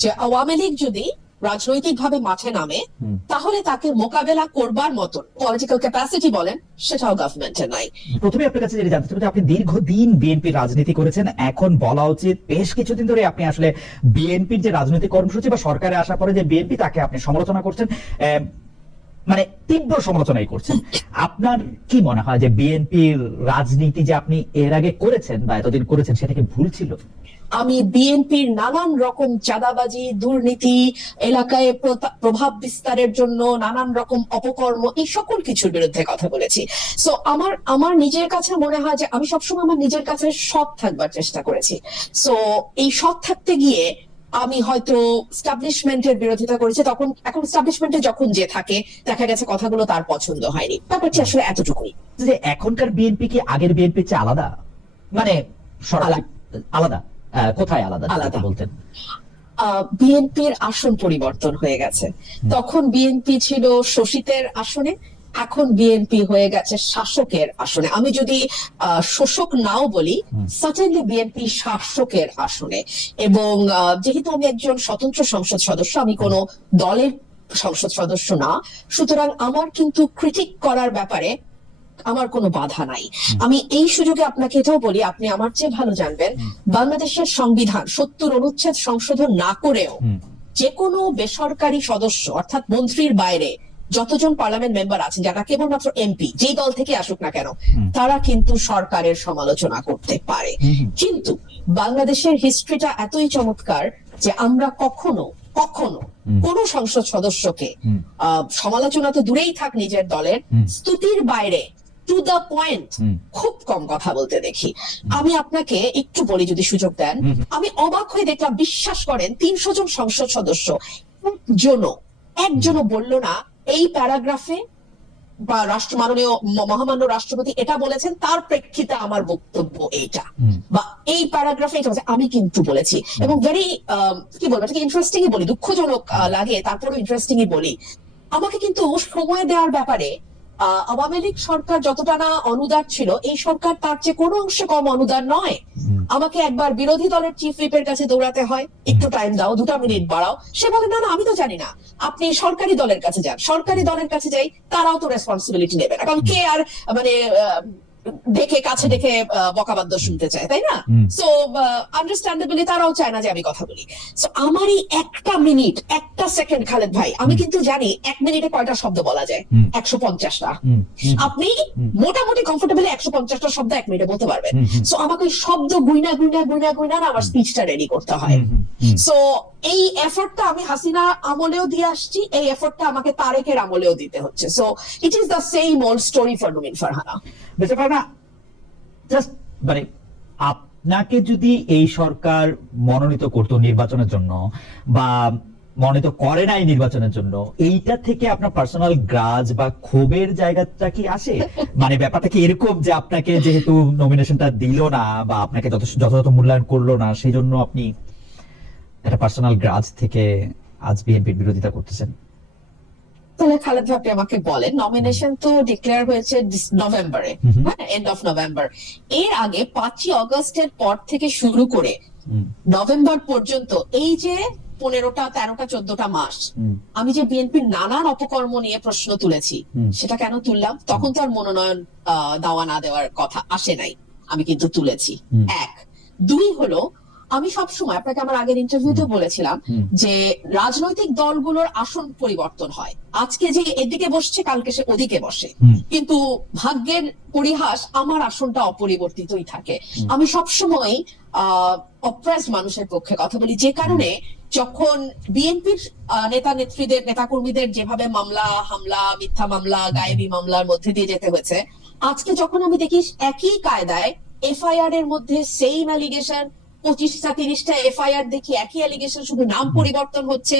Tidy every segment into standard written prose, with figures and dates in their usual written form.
যে আওয়ামী লীগ যদি রাজনৈতিকভাবে মাঠে নামে তাহলে তাকে মোকাবেলা করবার মতন পলিটিক্যাল ক্যাপাসিটি বলেন সেটাও গভর্নমেন্টের নাই। প্রথমে আপনার কাছে যেটা জানতে চাই, আপনি দীর্ঘদিন বিএনপি রাজনীতি করেছেন, এখন বলা উচিত বেশ কিছুদিন ধরে আপনি আসলে বিএনপির যে রাজনৈতিক কর্মসূচি বা সরকারে আসার পরে যে বিএনপি তাকে আপনি সমালোচনা করছেন, মানে তীব্র সমালোচনাই করছেন। আপনার কি মনে হয় যে বিএনপির রাজনীতি যে আপনি এর আগে করেছেন বা এতদিন করেছেন সেটা কি ভুল ছিল? আমি বিএনপির নানান রকম চাঁদাবাজি, দুর্নীতি, এলাকায় প্রভাব বিস্তারের জন্য নানান রকম অপকর্ম, এই সকল কিছুর বিরুদ্ধে কথা বলেছি। সো আমার নিজের কাছে মনে হয় যে আমি সবসময় আমার নিজের কাছে সৎ থাকবার চেষ্টা করেছি। সো এই সৎ থাকতে গিয়ে আমি হয়তো স্টাবলিশমেন্টের বিরোধিতা করেছি, তখন এখন স্টাবলিশমেন্টে যখন যে থাকে দেখা গেছে কথাগুলো তার পছন্দ হয়নি, ব্যাপারটি আসলে এতটুকুই। যে এখনকার বিএনপি কি আগের বিএনপি চেয়ে আলাদা? মানে আলাদা কোথায় আলাদা আলাদা বলতেন? বিএনপির আসন পরিবর্তন হয়ে গেছে। তখন বিএনপি ছিল শোষিতের আসনে, এখন বিএনপি হয়ে গেছে শাসকের আসনে। আমি যদি শোষক নাও বলি, সার্টেনলি বিএনপি শাসকের আসনে। এবং যেহেতু আমি একজন স্বতন্ত্র সংসদ সদস্য, আমি কোনো দলের সংসদ সদস্য না, সুতরাং আমার কিন্তু ক্রিটিক করার ব্যাপারে আমার কোনো বাধা নাই। আমি এই সুযোগে আপনাকে এটাও বলি, আপনি আমার চেয়ে ভালো জানবেন বাংলাদেশের সংবিধান 70 অনুচ্ছেদ সংশোধন না করেও যে কোনো বেসরকারি সদস্য অর্থাৎ মন্ত্রীর বাইরে যতজন পার্লামেন্ট মেম্বার আছেন, যারা কেবলমাত্র এমপি, যেই দল থেকে আসুক না কেন, তারা কিন্তু সরকারের সমালোচনা করতে পারে। কিন্তু বাংলাদেশের হিস্ট্রিটা এতই চমৎকার যে আমরা কখনো কখনো কোন সংসদ সদস্যকে সমালোচনা তো দূরেই থাক, নিজের দলের স্তুতির বাইরে টু দ্য পয়েন্ট খুব কম কথা বলতে দেখি। আমি আপনাকে একটু বলি যদি সুযোগ দেন। আমি অবাক হয়ে দেখলাম, বিশ্বাস করেন 300 জন সংসদ সদস্য একজনও বলল না এই প্যারাগ্রাফে বা মাননীয় মহামান্য রাষ্ট্রপতি এটা বলেছেন, তার প্রেক্ষিতে আমার বক্তব্য এইটা, বা এই প্যারাগ্রাফে এটা বলেছে, আমি কিন্তু বলেছি। এবং ভেরি কি বলবো, এটাকে ইন্টারেস্টিংই বলি, দুঃখজনক লাগে তারপরেও ইন্টারেস্টিংই বলি। আমাকে কিন্তু সময় দেওয়ার ব্যাপারে আওয়ামী লীগ সরকার যতটা না অনুদার ছিল, এই সরকার তার চেয়ে কোনো অংশে কম অনুদার নয়। আমাকে একবার বিরোধী দলের চিফ হুইপের কাছে দৌড়াতে হয়, একটু টাইম দাও, 2 মিনিট বাড়াও। সে বলে না না আমি তো জানি না, আপনি সরকারি দলের কাছে যান। সরকারি দলের কাছে যাই, তারাও তো রেসপন্সিবিলিটি নেবে না, কারণ কে আর মানে দেখে কাছে দেখে বকাবাদ্য শুনতে চায়, তাই না? সো আন্ডারস্ট্যান্ডেবলি তারাও চায় না যে আমি কথা বলি। সো আমার এই একটা মিনিট, একটা সেকেন্ড, খালেদ ভাই, আমি কিন্তু জানি 1 মিনিটে কয়টা শব্দ বলা যায়, 150টা। আপনি মোটামুটি কমফোর্টেবলি 150টা শব্দ 1 মিনিটে বলতে পারবেন। সো আমাকে ওই শব্দ গুইনা গুইনা গুইনা গুইনা আমার স্পিচটা রেডি করতে হয়। সো এই এফোর্টটা আমি হাসিনা আমলেও দিয়ে আসছি, এই এফোর্টটা আমাকে তারেকের আমলেও দিতে হচ্ছে। So it is the same old story for Numin Farhana. Just মানে আপনাকে যদি এই সরকার মনোনীত করতো নির্বাচনের জন্য বা মনোনীত করে নাই নির্বাচনের জন্য, এইটা থেকে আপনার পার্সোনাল গ্রাজ বা ক্ষোভের জায়গাটা কি আসে? মানে ব্যাপারটা কি এরকম যে আপনাকে যেহেতু নমিনেশনটা দিল না বা আপনাকে যথাযথ মূল্যায়ন করলো না, সেই জন্য আপনি একটা পার্সোনাল গ্রাজ থেকে আজ বিএনপির বিরোধিতা করতেছেন? তাহলে খালেদ ভাই আপনি আমাকে বলেন, নমিনেশন তো ডিক্লেয়ার হয়েছে নভেম্বরে, হ্যাঁ, এন্ড অফ নভেম্বর। এর আগে 5ই অগস্টের পর থেকে শুরু করে নভেম্বর পর্যন্ত এই যে 15টা 13টা 14টা মাস আমি যে বিএনপির নানান অপকর্ম নিয়ে প্রশ্ন তুলেছি, সেটা কেন তুললাম? তখন তো আর মনোনয়ন দেওয়া না দেওয়ার কথা আসে নাই, আমি কিন্তু তুলেছি। 1 2 হলো, আমি সবসময় আপনাকে আমার আগের ইন্টারভিউতে বলেছিলাম যে রাজনৈতিক দলগুলোর আসন পরিবর্তন হয়, আজকে যে এদিকে বসছে কালকে সে ওদিকে বসে, কিন্তু ভাগ্যের পরিহাস আমার আসনটা অপরিবর্তিতই থাকে। আমি সবসময় অপ্রেসড মানুষের পক্ষে কথা বলি, যে কারণে যখন বিএনপির নেতা নেত্রীদের নেতাকর্মীদের যেভাবে মামলা হামলা, মিথ্যা মামলা, গায়েবী মামলার মধ্যে দিয়ে যেতে হয়েছে, আজকে যখন আমি দেখি একই কায়দায় এফআইআর এর মধ্যে সেম অ্যালিগেশন, 25টা 30টা এফআইআর দেখি, একই অ্যালিগেশন, শুধু নাম পরিবর্তন হচ্ছে,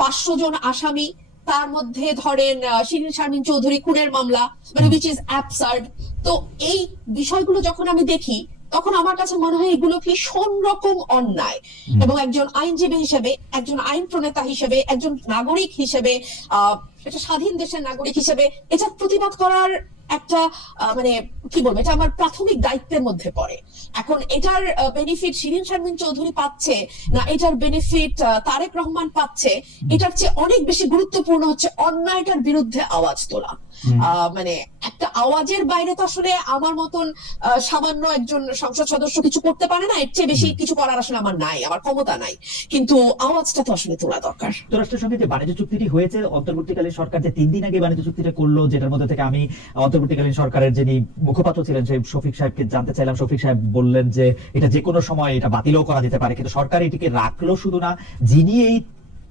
500 জন আসামি, তার মধ্যে ধরেন শিরিন শারমিন চৌধুরী খুনের মামলা, মানে উইচ ইজ অ্যাবসার্ড। তো এই বিষয়গুলো যখন আমি দেখি, তখন আমার কাছে মনে হয় এগুলো ভীষণ রকম অন্যায়। এবং একজন আইনজীবী হিসেবে, একজন আইন প্রণেতা হিসেবে, একজন নাগরিক হিসেবে, একটা স্বাধীন দেশের নাগরিক হিসেবে এটা প্রতিবাদ করার একটা মানে কি বলবো, এটা আমার প্রাথমিক দায়িত্বের মধ্যে পড়ে। এখন এটার বেনিফিট শিরিন শারমিন চৌধুরী পাচ্ছে না এটার বেনিফিট তারেক রহমান পাচ্ছে, এটার চেয়ে অনেক বেশি গুরুত্বপূর্ণ হচ্ছে অন্যায়টার বিরুদ্ধে আওয়াজ তোলা। মানে একটা আওয়াজের বাইরে তো আসলে আমার মতন সামান্য একজন সংসদ সদস্য কিছু করতে পারে না, এর চেয়ে বেশি কিছু করার আসলে আমার নাই, আমার ক্ষমতা নাই, কিন্তু আওয়াজটা তো আসলে তোলা দরকার। যুক্তরাষ্ট্রের সঙ্গে যে বাণিজ্য চুক্তিটি হয়েছে, অন্তর্বর্তীকালীন সরকার যে 3 দিন আগে বাণিজ্য চুক্তিটা করলো, যেটার মধ্যে থেকে আমি অন্তর্বর্তীকালীন সরকারের যিনি মুখপাত্র ছিলেন সেই শফিক সাহেবকে জানতে চাইলাম। শফিক সাহেব বললেন যে এটা যে কোনো সময় এটা বাতিলও করা যেতে পারে, কিন্তু সরকার এটিকে রাখলো শুধু না, যিনি এই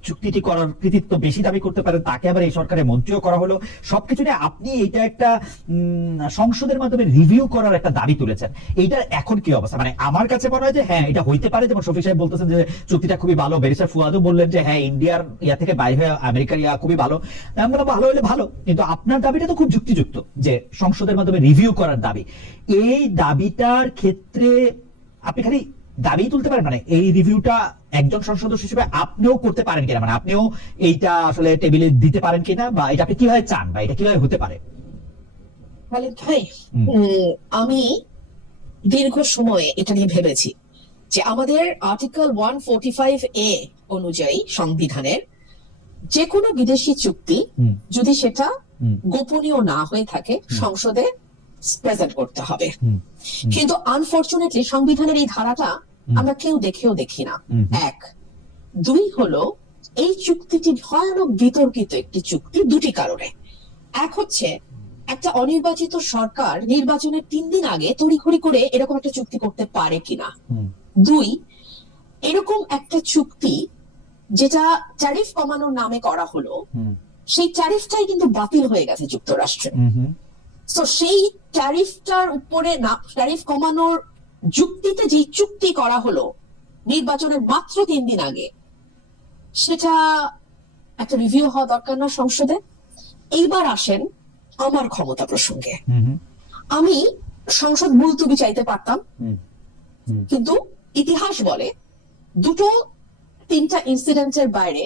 চুক্তিটি করার কৃতিত্ব বেশি দাবি করতে পারেন তাকে আবার এই সরকারের মন্ত্রীও করা হলো। সবকিছু নিয়ে আপনি এটা একটা সংসদের মাধ্যমে রিভিউ করার একটা দাবি তুলেছেন, এইটার এখন কি অবস্থা? মানে আমার কাছে মনে হয় যে হ্যাঁ এটা হইতে পারে, যেমন শফিক সাহেব বলতেছেন যে চুক্তিটা খুবই ভালো, ব্যারিস্টার ফুয়াদও বললেন যে হ্যাঁ ইন্ডিয়ার ইয়া থেকে বাইরে হয়ে আমেরিকার ইয়া খুবই ভালো। আমরা ভালো হলে ভালো, কিন্তু আপনার দাবিটা তো খুব যুক্তিযুক্ত যে সংসদের মাধ্যমে রিভিউ করার দাবি। এই দাবিটার ক্ষেত্রে আপনি খালি দাবি তুলতে পারেন, মানে এই রিভিউটা একজন সংসদ সদস্য হিসেবে আপনিও করতে পারেন কিনা, মানে আপনিও এইটা আসলে টেবিলে দিতে পারেন কিনা, বা এটা আপনি কিভাবে চান, বা এটা কিভাবে হতে পারে? খালিদ ভাই, আমি দীর্ঘ সময় এটা নিয়ে ভেবেছি যে আমাদের আর্টিকেল 145A অনুযায়ী সংবিধানের যে কোনো বিদেশি চুক্তি যদি সেটা গোপনীয় না হয়ে থাকে সংসদে প্রেজেন্ট করতে হবে, কিন্তু আনফরচুনেটলি সংবিধানের এই ধারাটা আমরা কেউ দেখেও দেখি না। এক, দুই হলো এই চুক্তিটি ভয়ানক বিতর্কিত একটি চুক্তি দুটি কারণে। এক হচ্ছে একটা অনির্বাচিত সরকার নির্বাচনের 3 দিন আগে তড়িঘড়ি করে এরকম একটা চুক্তি করতে পারে কিনা। দুই, এরকম একটা চুক্তি যেটা ট্যারিফ কমানোর নামে করা হলো, সেই ট্যারিফটাই কিন্তু বাতিল হয়ে গেছে যুক্তরাষ্ট্রে। তো সেই ট্যারিফটার উপরে না, ট্যারিফ কমানোর যুক্তিতে যে চুক্তি করা হলো নির্বাচনের মাত্র 3 দিন আগে, সেটা একটা রিভিউ হওয়া দরকার না সংসদে? এইবার আসেন আমার ক্ষমতা প্রসঙ্গে। আমি সংসদ মুলতবি চাইতে পারতাম, কিন্তু ইতিহাস বলে 2-3টা ইনসিডেন্টের বাইরে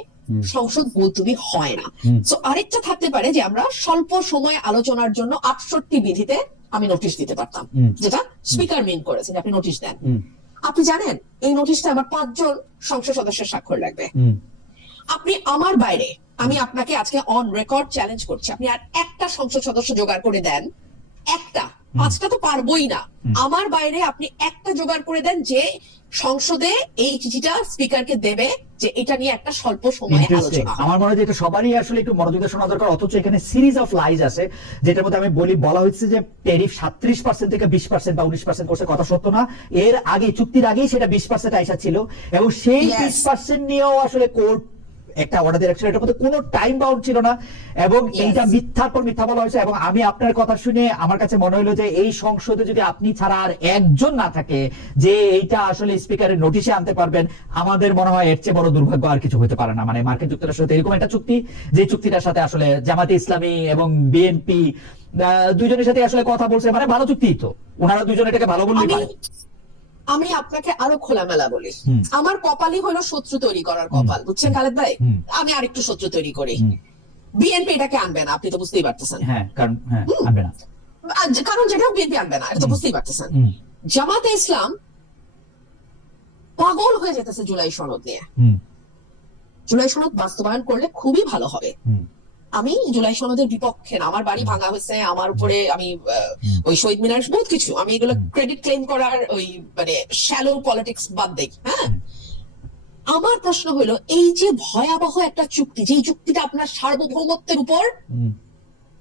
সংসদ মুলতবি হয় না। তো আরেকটা থাকতে পারে যে আমরা স্বল্প সময় আলোচনার জন্য 68 বিধিতে আমি নোটিশ দিতে পারতাম, যেটা স্পিকার মেন করেছেন, আপনি নোটিশ দেন। আপনি জানেন এই নোটিশটা আমার 5 জন সংসদ সদস্যের স্বাক্ষর লাগবে। আপনি আমার বাইরে, আমি আপনাকে আজকে অন রেকর্ড চ্যালেঞ্জ করছি, আপনি আর একটা সংসদ সদস্য জোগাড় করে দেন, একটা, 5টা তো পারবোই না, আমার বাইরে আপনি একটা জোগাড় করে দেন যে সংসদে এই চিঠিটা স্পিকারকে দেবে যে এটা নিয়ে একটা স্বল্প সময় আলোচনা। আমার মনে হয় যে এটা সবারই আসলে একটু মনোযোগ শোনা দরকার, অথচ এখানে সিরিজ অফ লাইজ আছে, যেটার মধ্যে আমি বলা হচ্ছে যে ট্যারিফ 37% থেকে 20% বা 19% করছে, কথা সত্য না। এর আগে চুক্তির আগেই সেটা 20% আইসা ছিল, এবং সেই 20% নিয়েও আসলে কোর্ট একটা অর্ডার দিয়ে রাখছিল, এটার মধ্যে কোনো টাইম বাউন্ড ছিল না, এবং এইটা মিথ্যার পর মিথ্যা বলা হয়েছে। এবং আমি আপনার কথা শুনে আমার কাছে মনে হলো যে এই সংসদে যদি আপনি ছাড়া আর একজন না থাকে যে এইটা আসলে স্পিকারের নোটিশে আনতে পারবেন, আমাদের মনে হয় এর চেয়ে বড় দুর্ভাগ্য আর কিছু হতে পারে না। মানে মার্কিন যুক্তরাষ্ট্রের সাথে এরকম একটা চুক্তি, যে চুক্তিটার সাথে আসলে জামাতে ইসলামী এবং বিএনপি দুইজনের সাথে আসলে কথা বলছে, মানে ভালো চুক্তি তো, ওনারা দুইজন এটাকে ভালো বললেই পারে। আমি আপনাকে আরো খোলামেলা বলি, আমার কপালই হলো শত্রু তৈরি করার কপাল, বুঝছেন খালেদ ভাই? আমি আরেকটু শত্রু তৈরি করি। বিএনপি এটাকে আনবে না, আপনি তো বুঝতেই পারতেছেন। হ্যাঁ, কারণ আনবে না, কারণ যেটাও বিএনপি আনবে না, এটা তো বুঝতেই পারতেছেন। জামাতে ইসলাম পাগল হয়ে যেতেছে জুলাই সনদ নিয়ে। জুলাই সনদ বাস্তবায়ন করলে খুবই ভালো হবে। আমি জুলাই সনদের বিপক্ষে না, আমার বাড়ি ভাঙা হয়েছে, আমার উপরে আমি ওই শহীদ মিনার বহুত কিছু, আমি এগুলো ক্রেডিট ক্লেম করার ওই মানে শ্যালো পলিটিক্স বাদ দেই। হ্যাঁ, আমার প্রশ্ন হলো এই যে ভয়াবহ একটা চুক্তি, যে চুক্তিটা আপনার সার্বভৌমত্বের উপর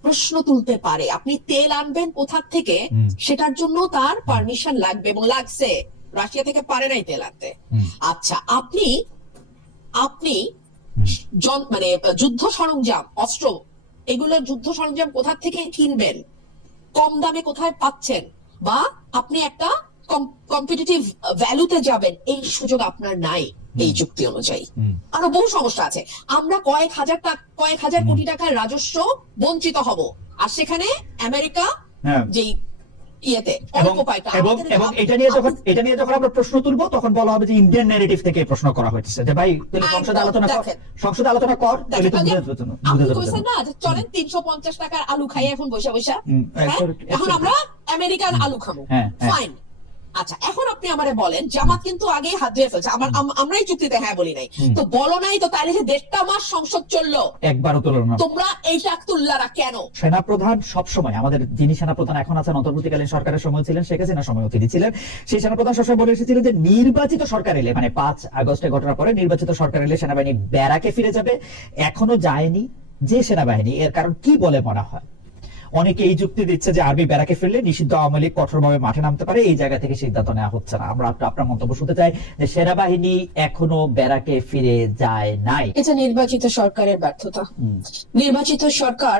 প্রশ্ন তুলতে পারে, আপনি তেল আনবেন কোথা থেকে, সেটার জন্য তার পারমিশন লাগবে, এবং লাগছে, রাশিয়া থেকে পারে নাই তেল আনতে। আচ্ছা, আপনি মানে যুদ্ধ সরঞ্জাম, অস্ত্র, এগুলো যুদ্ধ সরঞ্জাম কোথা থেকে কিনবেন, কম দামে কোথায় পাচ্ছেন, বা আপনি একটা কম্পিটিটিভ ভ্যালুতে যাবেন, এই সুযোগ আপনার নাই এই চুক্তি অনুযায়ী। আরো বহু সমস্যা আছে, আমরা কয়েক হাজার কোটি টাকার রাজস্ব বঞ্চিত হব, আর সেখানে আমেরিকা যেই ইয়েতে এবং অল্প কয়েকটা এবং আমাদের এবং এটা নিয়ে যখন আমরা প্রশ্ন তুলবো তখন বলা হবে যে ইন্ডিয়ান ন্যারেটিভ থেকে প্রশ্ন করা হয়েছে, যে ভাই তাহলে সংসদে আলোচনা কর তাহলে তো আপনি কইছেন না যে চলেন 350 টাকার আলু খাই এখন বৈশা বৈশা, এখন আমরা আমেরিকান আলু খাবো, ফাইন। আচ্ছা, এখন আপনি আমারে বলেন জামাত কিন্তু আগেই হাত ধুয়ে ফেলছে, আমরাই চুক্তিতে হ্যাঁ বলি নাই, তো বলো নাই তো তাইলে যে 1.5 মাস সংসদ চললো একবারও তুলল না, তোমরা এইটা তুললারা কেন? সেনাপ্রধান সবসময়, আমাদের যিনি সেনাপ্রধান এখন আছেন, অন্তর্বর্তীকালীন সরকারের সময় ছিলেন, শেখ হাসিনার সময়ও তিনি ছিলেন, সেই সেনাপ্রধান সবসময় বলে এসেছিলেন যে নির্বাচিত সরকার এলে, মানে 5 আগস্টের ঘটনার পরে নির্বাচিত সরকার এলে সেনাবাহিনী ব্যারাকে ফিরে যাবে। এখনো যায়নি যে সেনাবাহিনী, এর কারণ কি বলে মনে হয়? অনেকে এই যুক্তি দিচ্ছে যে আর্মি ব্যারাকে ফিরলে নিষিদ্ধ আওয়ামী লীগ কঠোরভাবে মাঠে নামতে পারে, এই জায়গা থেকে সিদ্ধান্ত নেওয়া হচ্ছে না। আমরা আপনার মন্তব্য শুনতে চাই যে সেনাবাহিনী এখনো ব্যারাকে ফিরে যায় নাই। এটা নির্বাচিত সরকারের ব্যর্থতা। নির্বাচিত সরকার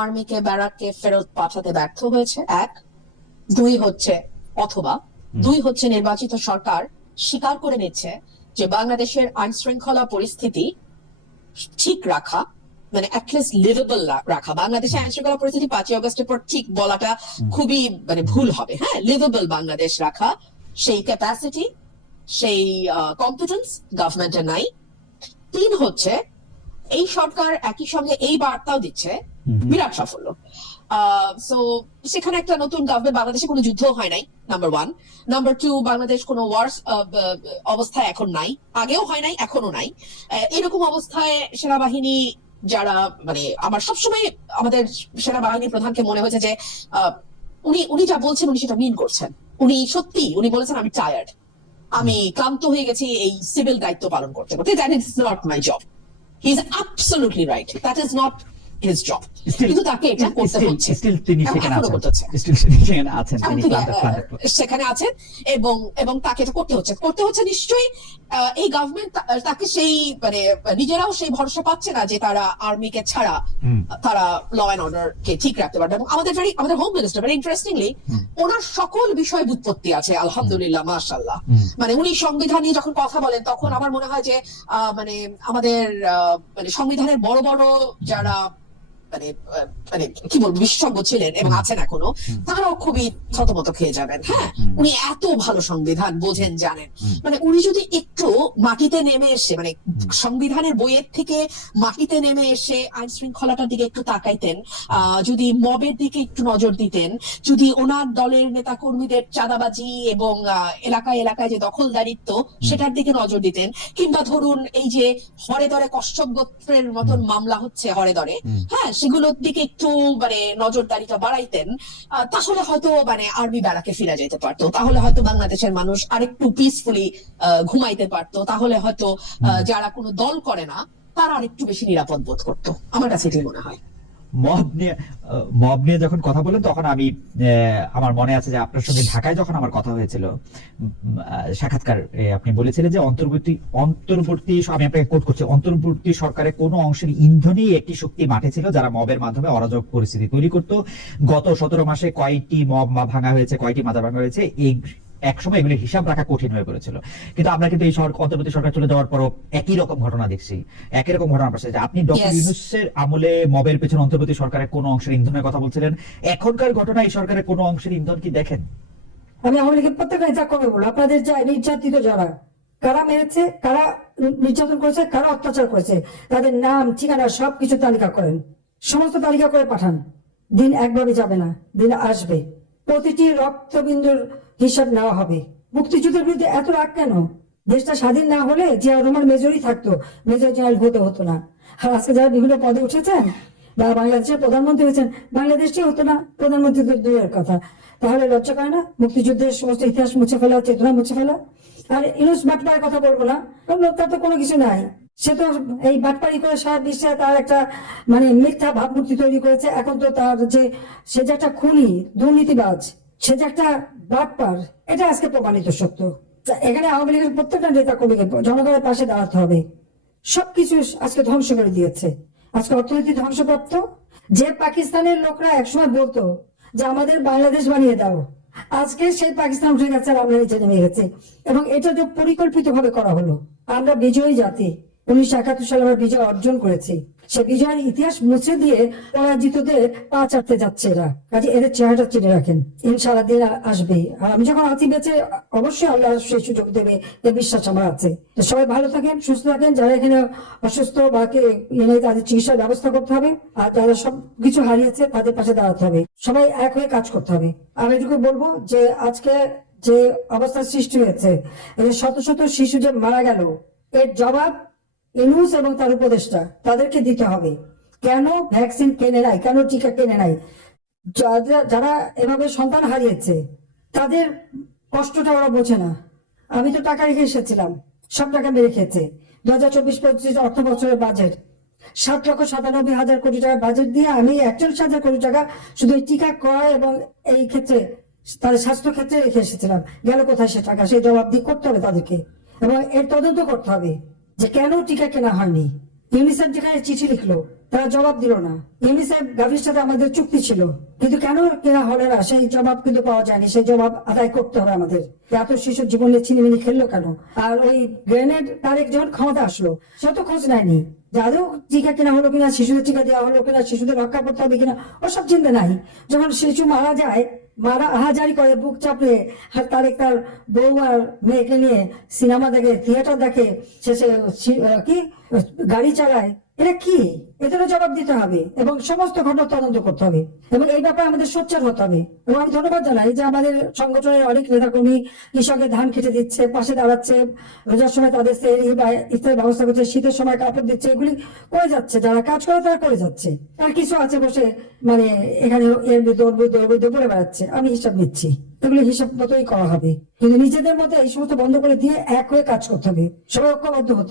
আর্মিকে ব্যারাকে ফেরত পাঠাতে ব্যর্থ হয়েছে, 1। 2 হচ্ছে নির্বাচিত সরকার স্বীকার করে নিচ্ছে যে বাংলাদেশের আইন শৃঙ্খলা পরিস্থিতি ঠিক রাখা, মানে অ্যাটলিস্ট লিভেবল রাখা, বাংলাদেশের আইন শৃঙ্খলা পরিস্থিতি 5 আগস্টের পর ঠিক বলাটা খুবই মানে ভুল হবে, হ্যাঁ, লিভেবল বাংলাদেশ রাখা সেই ক্যাপাসিটি, সেই কম্পিটেন্স গভর্নমেন্টের নাই। 3 হচ্ছে এই সরকার একই সঙ্গে এই বার্তাও দিচ্ছে বিরাট সাফল্য, সো সেখানে একটা নতুন গভর্নমেন্ট, বাংলাদেশে কোনো যুদ্ধ হয় নাই, নাম্বার 1। নাম্বার 2, বাংলাদেশ কোনো ওয়ার্স অবস্থায় এখন নাই, আগেও হয় নাই, এখনো নাই। এরকম অবস্থায় সেনাবাহিনী যারা, মানে আমার সবসময় আমাদের সেনাবাহিনীর প্রধানকে মনে হয়েছে যে উনি যা বলছেন উনি সেটা মিন করছেন। উনি বলেছেন আমি টায়ার্ড, আমি ক্লান্ত হয়ে গেছি এই সিভিল দায়িত্ব পালন করতে করতে, that is not my job. He is absolutely right, that is not his job, কিন্তু তাকে এটা করতে হচ্ছে, সেখানে আছেন এবং তাকে এটা করতে হচ্ছে নিশ্চয়ই। এই গভর্নমেন্ট তাকে সেই মানে নিজেরাও সেই ভরসা পাচ্ছে না যে তারা আর্মিকে ছাড়া তারা ল অ্যান্ড অর্ডার কে ঠিক রাখতে পারবে। এবং আমাদের হোম মিনিস্টার ভেরি ইন্টারেস্টিংলি ওনার সকল বিষয় বুৎপত্তি আছে, আলহামদুলিল্লাহ, মাশাআল্লাহ। মানে উনি সংবিধান নিয়ে যখন কথা বলেন তখন আমার মনে হয় যে মানে আমাদের মানে সংবিধানের বড় বড় যারা মানে মানে কি বলবো বিশেষজ্ঞ ছিলেন এবং আছেন এখনো, তারাও খুবই থতমত খেয়ে যাবেন। হ্যাঁ, উনি এত ভালো সংবিধান বোঝেন, জানেন। মানে উনি যদি একটু মাটিতে নেমে এসে, মানে সংবিধানের বইয়ের থেকে মাটিতে নেমে এসে আইন শৃঙ্খলাটার দিকে একটু তাকাইতেন, যদি মবের দিকে একটু নজর দিতেন, যদি ওনার দলের নেতা কর্মীদের চাঁদাবাজি এবং এলাকায় যে দখলদারিত্ব সেটার দিকে নজর দিতেন, কিংবা ধরুন এই যে হরে দরে কশ্যপ গোত্রের মতন মামলা হচ্ছে হরে দরে, হ্যাঁ, সেগুলোর দিকে একটু মানে নজরদারিটা বাড়াইতেন, তাহলে হয়তো মানে আর্মি ব্যারাকে ফিরে যেতে পারতো, তাহলে হয়তো বাংলাদেশের মানুষ আরেকটু পিসফুলি ঘুমাইতে পারতো, তাহলে হয়তো যারা কোনো দল করে না তারা আরেকটু বেশি নিরাপদ বোধ করতো। আমার কাছে এটাই মনে হয়। মব নিয়ে যখন কথা বলেন তখন আমি আমার মনে আছে যে আপনার সঙ্গে ঢাকায় যখন আমার কথা হয়েছিল সাক্ষাৎকার, আপনি বলেছিলেন যে অন্তর্বর্তী আমি আপনাকে কোট করছি, অন্তর্বর্তী সরকারের কোনো অংশের ইন্ধনই একটি শক্তি মাঠে ছিল যারা মবের মাধ্যমে অরাজক পরিস্থিতি তৈরি করত। গত 17 মাসে কয়টি মব ভাঙা হয়েছে, কয়টি মাথা ভাঙা হয়েছে, এই একসময় এগুলির হিসাব রাখা কঠিন হয়ে পড়েছিল। কিন্তু আমরা কিন্তু এই অন্তর্বর্তী সরকার চলে যাওয়ার পরও একই রকম ঘটনা দেখছি, একই রকম ঘটনা পাচ্ছে। আপনি ডক্টর ইউনূসের আমলে মবের পেছনে অন্তর্বর্তী সরকারের কোন অংশের ইন্ধনের কথা বলছিলেন, এখনকার ঘটনা এই সরকারের কোন অংশের ইন্ধন কি দেখেন? আমি আওয়ামী লীগের প্রত্যেকটা নেতা কর্মী বলবো, আপনাদের যা নির্যাতিত যারা, কারা মেরেছে, কারা নির্যাতন করেছে, কারা অত্যাচার করেছে, তাদের নাম ঠিকানা সবকিছু তালিকা করেন, সমস্ত তালিকা করে পাঠান। দিন একভাবে যাবে না, দিন আসবে, প্রতিটি রক্তবিন্দুর হিসাব নেওয়া হবে। মুক্তিযুদ্ধের বিরুদ্ধে এত রাগ কেন? দেশটা স্বাধীন না হলে জিয়া রহমান মেজরই থাকতো, মেজর জেনারেল হতো না। আর আজকে যারা বিভিন্ন পদে উঠেছেন বা বাংলাদেশের প্রধানমন্ত্রী হয়েছেন, বাংলাদেশটি হতো না, প্রধানমন্ত্রী তো দূরের কথা। তাহলে লজ্জা করে না মুক্তিযুদ্ধের সমস্ত ইতিহাস মুছে ফেলা, চেতনা মুছে ফেলা? আর ইউনূস বাটপাড়ের কথা বলবো না, কারণ তার তো কোনো কিছু নাই। সে তো এই বাটপাড়ি করে সারা বিশ্বে তার একটা মানে মিথ্যা ভাবমূর্তি তৈরি করেছে। এখন তো তার যে সে যে একটা খুনি, দুর্নীতিবাজ, সে যে একটা বাটপার, এটা আজকে প্রমাণিত সত্য। এখানে আওয়ামী লীগের প্রত্যেকটা নেতা কর্মীকে জনগণের পাশে দাঁড়াতে হবে। সবকিছু আজকে ধ্বংস করে দিয়েছে, আজকে অর্থনীতি ধ্বংসপ্রাপ্ত। যে পাকিস্তানের লোকরা একসময় বলতো যে আমাদের বাংলাদেশ বানিয়ে দাও, আজকে সেই পাকিস্তান উঠে গেছে আর আমরা নিচে নেমে গেছে। এবং এটা যে পরিকল্পিত ভাবে করা হলো। আমরা বিজয়ী জাতি, 1971 সালে আমরা বিজয় অর্জন করেছি। সে বিজয়ের ইতিহাস মুছে দিয়ে পরাজিতদের পা চাটতে যাচ্ছে এরা। কাজে এদের চেহারাটা চিনে রাখেন, ইনশাআল্লাহ দিন আসবে। আর আমি যখন আছি বেঁচে, অবশ্যই আল্লাহ সেই সুযোগ দেবে, এ বিশ্বাস আমার আছে। তো সবাই ভালো থাকেন, সুস্থ থাকেন। যারা এখানে অসুস্থ বা তাদের চিকিৎসার ব্যবস্থা করতে হবে, আর যারা সব কিছু হারিয়েছে তাদের পাশে দাঁড়াতে হবে। সবাই এক হয়ে কাজ করতে হবে। আমি এটুকু বলবো যে আজকে যে অবস্থার সৃষ্টি হয়েছে, এই যে শত শত শিশু যে মারা গেল, এর জবাব ইউনূস এবং তার উপদেষ্টা তাদেরকে দিতে হবে। কেন ভ্যাকসিন কেনে নাই, কেন টিকা কেনে নাই? যারা এভাবে সন্তান হারিয়েছে তাদের কষ্টটা ওরা বোঝে না। আমি তো টাকা রেখে এসেছিলাম, সব টাকা মেরে খেয়েছে। 2024-25 অর্থ বছরের বাজেট 7,97,000 কোটি টাকা বাজেট দিয়ে আমি 41,000 কোটি টাকা শুধু এই টিকা ক্রয় এবং এই ক্ষেত্রে তাদের স্বাস্থ্য ক্ষেত্রে রেখে এসেছিলাম। গেল কোথায় সে টাকা? সেই জবাবদিহি করতে হবে তাদেরকে, এবং এর তদন্ত করতে হবে যে কেন টিকা কেনা হয়নি। ইউনিসেফ যেখানে চিঠি লিখলো, তারা জবাব দিল না। ইউনিসেফ গাভির সাথে আমাদের চুক্তি ছিল, কিন্তু কেন কেনা হলো না সেই জবাব কিন্তু পাওয়া যায়নি। সেই জবাব আদায় করতে হবে আমাদের। এত শিশুর জীবনে ছিনিমিনি খেললো কেন? আর ওই গ্রেনেড তারেক যখন ক্ষমতা আসলো, সে তো খোঁজ নেয়নি যে আদৌ টিকা কেনা হলো কিনা, শিশুদের টিকা দেওয়া হলো কিনা, শিশুদের রক্ষা করতে হবে কিনা, ওসব চিন্তা নাই। যখন শিশু মারা যায়, মারা আহাজারি করে বুক চাপড়ে, আর তারেক তার বউ আর মেয়েকে নিয়ে সিনেমা দেখে, থিয়েটার দেখে, শেষে কি গাড়ি চালায়, এটা কি? এদেরও জবাব দিতে হবে এবং সমস্ত ঘটনা তদন্ত করতে হবে, এবং এই ব্যাপারে আমাদের সোচ্চার হতে হবে। এবং আমি ধন্যবাদ জানাই যে আমাদের সংগঠনের অনেক নেতাকর্মী কৃষকের ধান কেটে দিচ্ছে, পাশে দাঁড়াচ্ছে, রোজার সময় তাদের ইফতারের ব্যবস্থা করছে, শীতের সময় কাপড় দিচ্ছে, এগুলি করে যাচ্ছে। যারা কাজ করে তারা করে যাচ্ছে। আর কিছু আছে বসে মানে এখানে এর বিরুদ্ধে বলে বেড়াচ্ছে। আমি হিসাব নিচ্ছি, এগুলো হিসাব মতোই করা হবে, কিন্তু নিজেদের মধ্যে এই সমস্ত বন্ধ করে দিয়ে এক হয়ে কাজ করতে হবে, সবাই ঐক্যবদ্ধ হতে হবে।